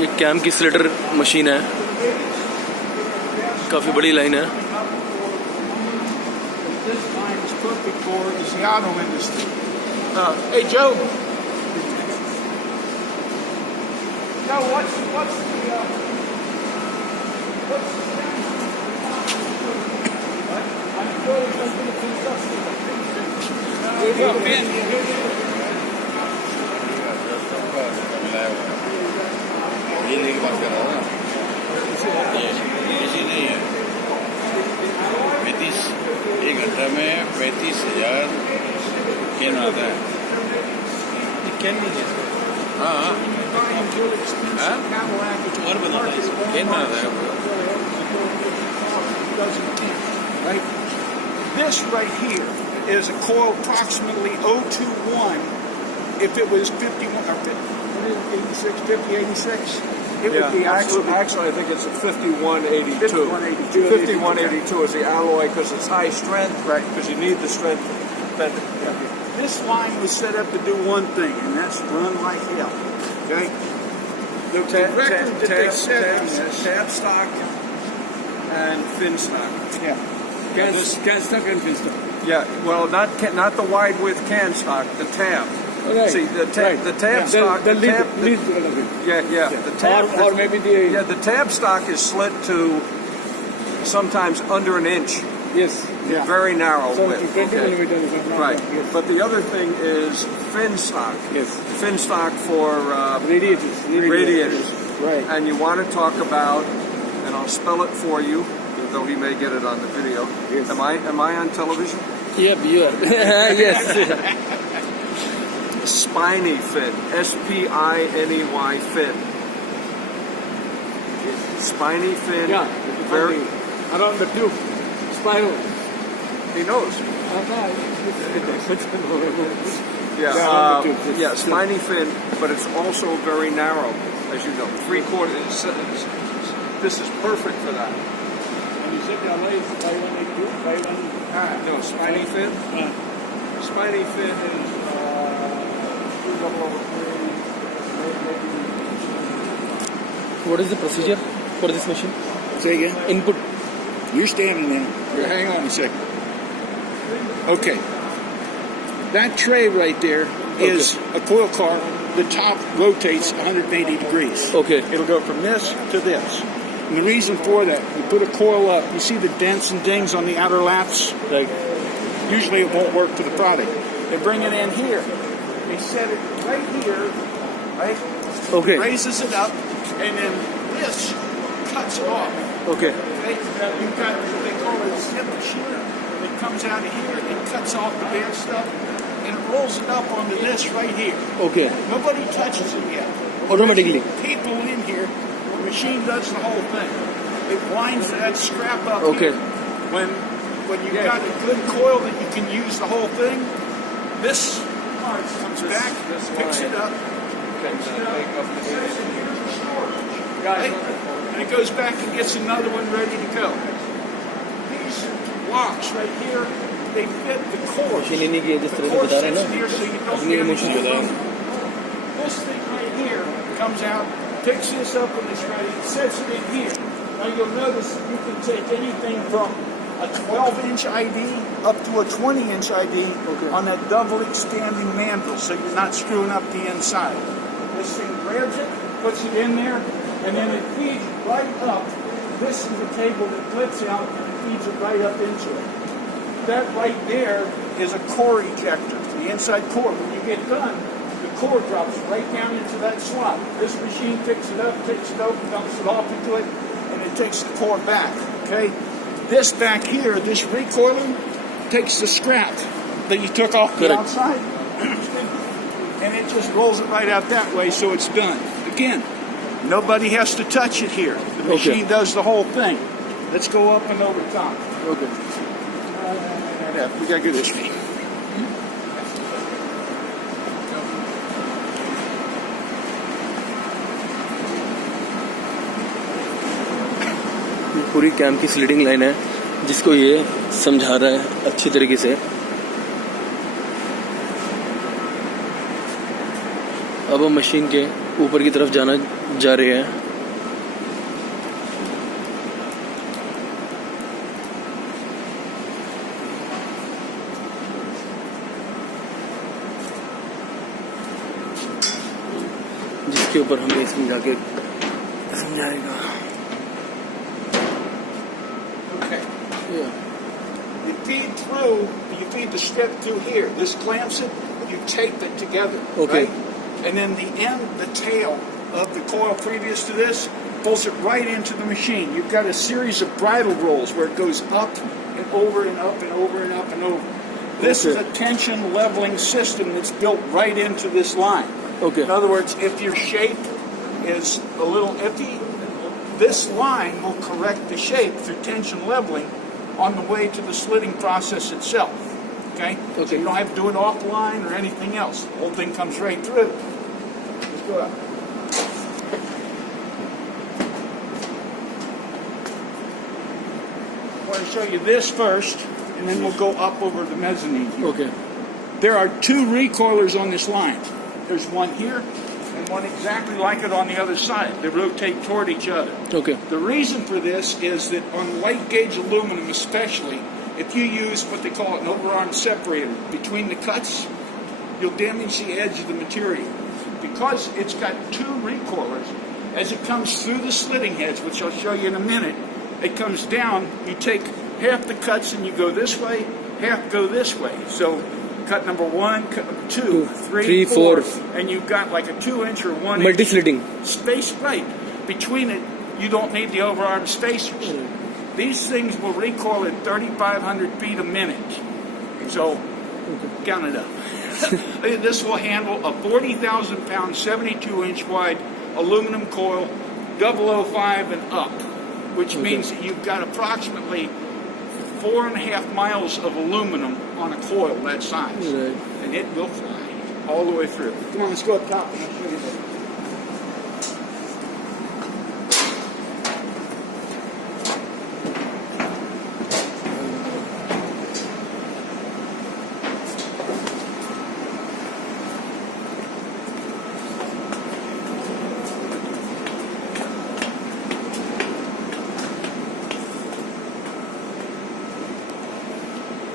ये कैम की Slater machine है, काफ़ी बड़ी लाइन है। Hey Joe. Joe, what's the बिजली की बात कर रहा था ना, बिजली नहीं है। 35 एक घंटा में 35,000 कैन आता है। कैन नहीं है, हाँ और बनाता है, कैन बनाता है। Right? This right here is a coil approximately 021. If it was 51 or 86, 50, 86, it would be absolutely. Actually, I think it's a 5182. 5182. 5182 is the alloy because it's high strength, Right. because you need the strength to bend it. This line was set up to do one thing, and that's run like hell. Okay? The record that they set on this. Tab stock and fin stock. Yeah. Can stock and fin stock. Yeah, well, not the wide width can stock, the tab. Right. See, the tab stock. The lead yeah. The tab, or maybe the tab stock is slit to sometimes under an inch. yes. Yeah. Very narrow So width. 20 okay. millimeters. if I'm not Right. wrong, Yes. But the other thing is fin stock. Yes. Fin stock for Radiators. radiators. Right. And you want to talk about, and I'll spell it for you, though he may get it on the video. Yes. Am I on television? Yep, you are. Yes. Spiny fin. SPINEY fin. Spiny fin. Yeah. Very. Around the tube. Spiral. He knows. Yeah. Yeah, around the tube. Yeah. Spiny fin, but it's also very narrow, as you know. 3/4. This is perfect for that. And you said the alloy is 5182, 51. No, spiny fin. Spiny fin is 2/3. What is the procedure for this machine? Say again? Input. You're standing there. Hang on a second. Okay. That tray right there is a coil car. The top rotates 180 degrees. Okay. It'll go from this to this. And the reason for that, you put a coil up, you see the dents and dings on the outer laps? Right. Usually it won't work for the product. They bring it in here. They set it right here, right? Okay. Raises it up, and then this cuts it off. Okay. You've got what they call a zip shear. It comes out of here and cuts off the bad stuff, and it rolls it up onto this right here. Okay. Nobody touches it yet. Automatically. People in here, the machine does the whole thing. It winds that scrap up Okay. here. When you've got a good coil that you can use the whole thing, this part comes back, picks it up, picks it up, says it here's the storage. Right? And it goes back and gets another one ready to go. These locks right here, they fit the core. Machine नहीं की है जिस तरह से core बता रहे हैं sits here so you ना, don't अपनी damage इमोशन the बता रहे phone. This thing right here comes out, picks this up when it's ready, sets it in here. Now you'll notice you can take anything from a 12-inch ID up to a 20-inch ID on that double expanding mandrel, so you're not screwing up the inside. This thing grabs it, puts it in there, and then it feeds right up. This is the cable that flips out and it feeds it right up into it. That right there is a core ejector, the inside core. When you get done, the core drops right down into that slot. This machine picks it up, takes it open, dumps it off into it, and it takes the core back, okay? This back here, this recoiler, takes the scrap that you took off the outside, and it just rolls it right out that way, so it's done. Again, nobody has to touch it here. The machine does the whole thing. Let's go up and over top. Okay. Yeah, we gotta go this way. पूरी cam की sliding line है जिसको ये समझा रहा है अच्छी तरीके से। अब हम मशीन के ऊपर की तरफ जा रहे हैं। जिसके ऊपर हमें समझाएगा। Okay. Yeah. You feed the strip through here. This clamps it, you tape it together. Okay. Right? And then the tail of the coil previous to this pulls it right into the machine. You've got a series of bridle rolls where it goes up and over and up and over and up and over. This is a tension leveling system that's built right into this line. Okay. In other words, if your shape is a little iffy, this line will correct the shape through tension leveling on the way to the slitting process itself. Okay? Okay. So you don't have to do it offline or anything else. The whole thing comes right through. Let's go up. I want to show you this first, and then we'll go up over the mezzanine here. Okay. There are two recoilers on this line. There's one here and one exactly like it on the other side. They rotate toward each other. Okay. The reason for this is that on light gauge aluminum especially, if you use what they call an overarm separator between the cuts, you'll damage the edge of the material. Because it's got two recoilers, as it comes through the slitting heads, which I'll show you in a minute, it comes down, you take half the cuts and you go this way, half go this way. So cut number 1, cut number 2, 3, 4, and you've got like a 2-inch or 1-inch multi-slitting space right between it. You don't need the overarm spacers. These things will recoil at 3,500 feet a minute. So count it up. This will handle a 40,000 pound, 72-inch wide aluminum coil, 005 and up, which means that you've got approximately 4.5 miles of aluminum on a coil that size. Right. And it will fly all the way through. Come on, let's go up top and I'll show you that.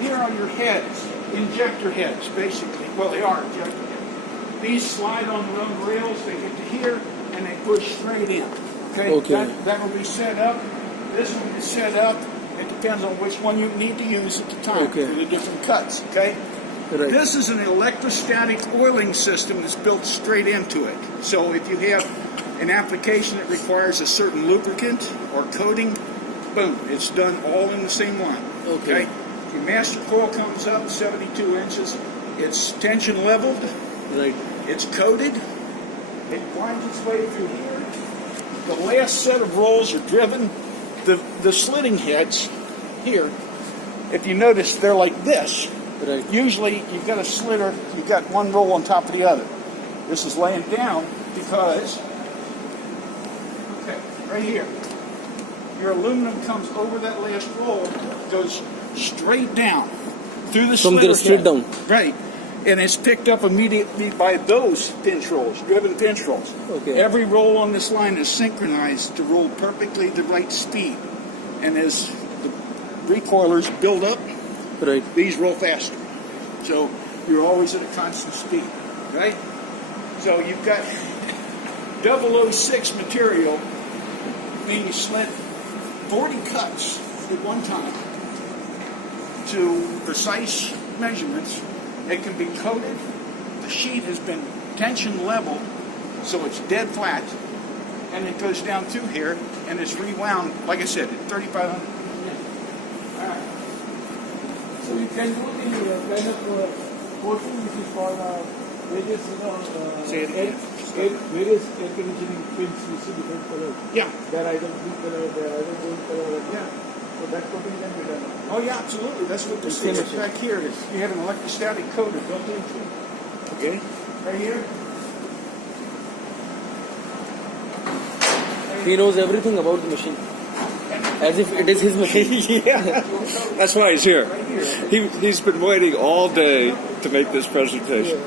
Here are your heads, injector heads, basically. Well, they are injector heads. These slide on their own rails, they get to here, and they push straight in. Okay? That will be set up. This one is set up. It depends on which one you need to use at the time for the different cuts. Okay? Right. This is an electrostatic oiling system that's built straight into it. So if you have an application that requires a certain lubricant or coating, boom, it's done all in the same line. Okay? Your master coil comes up 72 inches. It's tension leveled. Right. It's coated. It winds its way through here. The last set of rolls are driven. The slitting heads here, if you notice, they're like this. Right. Usually you've got a slitter, you've got one roll on top of the other. This is laying down because, right here, your aluminum comes over that last roll, goes straight down through the slitter there straight head. down. Right. And it's picked up immediately by those pinch rolls, driven pinch rolls. Okay. Every roll on this line is synchronized to roll perfectly the right speed. And as the recoilers build up, Right. these roll faster. So you're always at a constant speed, right? So you've got 006 material, meaning you slit 40 cuts at one time to precise measurements. It can be coated. The sheet has been tension leveled, so it's dead flat, and it goes down through here, and it's rewound, like I said, at 3,500. All right. So you can do the kind of coating which is called various, Say it again. various air conditioning fins you see different colors. Yeah. They're either blue color, they're either gold color. Yeah. So that coating can be done. Oh yeah, absolutely. That's what this is. Back here, you have an electrostatic coater built into it. Okay. Right here. He knows everything about the machine, as if it is his machine. Yeah, that's why he's here. He's been waiting all day to make this presentation.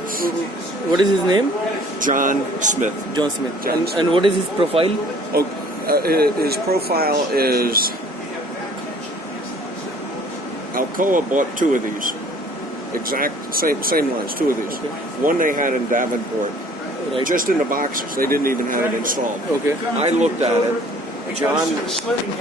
What is his name? John Smith. John Smith. And what is his profile? Oh, his profile is Alcoa bought two of these. Exact same lines, two of these. Okay. One they had in Davenport, Right. just in the boxes. They didn't even have it installed. Okay. I looked at it. It goes John to the slitting